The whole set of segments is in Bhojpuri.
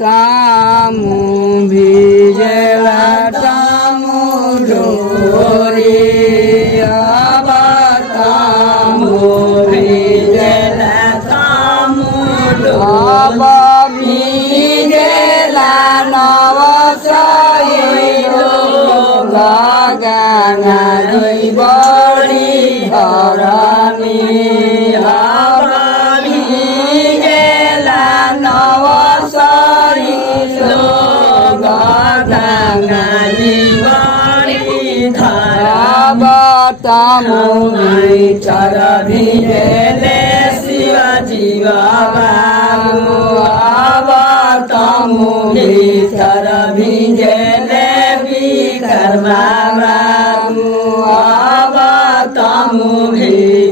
तामु भिजेला तामु डोरी तामु भिजेला तामु डोरी भिजेला नवसैलो लगाना बड़ी धरनी तामु चर भिजेले शिवाजी बाबा तामु चर भिजेले विकर्मा तामु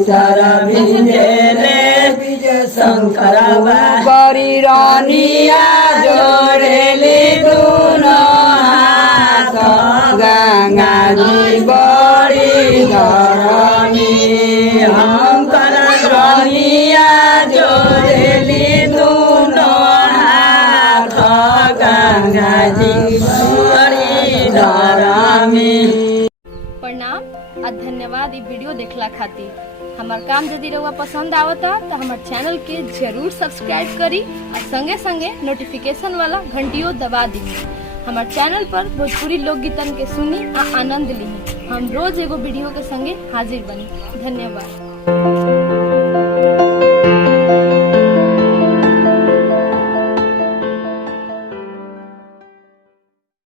चर भिजेले विजय शंकर बड़ी रानिया जोड़ेली दुनो हाथ गंगा जी बड़ी धरनी शंकर रानिया जोड़ेली दुनो हाथ गंगा जी बड़ी धरनी। प्रणाम और धन्यवाद ये वीडियो देखला खातिर। हमार काम यदि रउआ पसंद आवता तो हमार चैनल के जरूर सब्सक्राइब करी और संगे संगे नोटिफिकेशन वाला घंटियों दबा दी। हमार चैनल पर भोजपुरी लोकगीतन के सुनी और आनंद ली। हम रोज एगो वीडियो के संगे हाजिर बनी। धन्यवाद।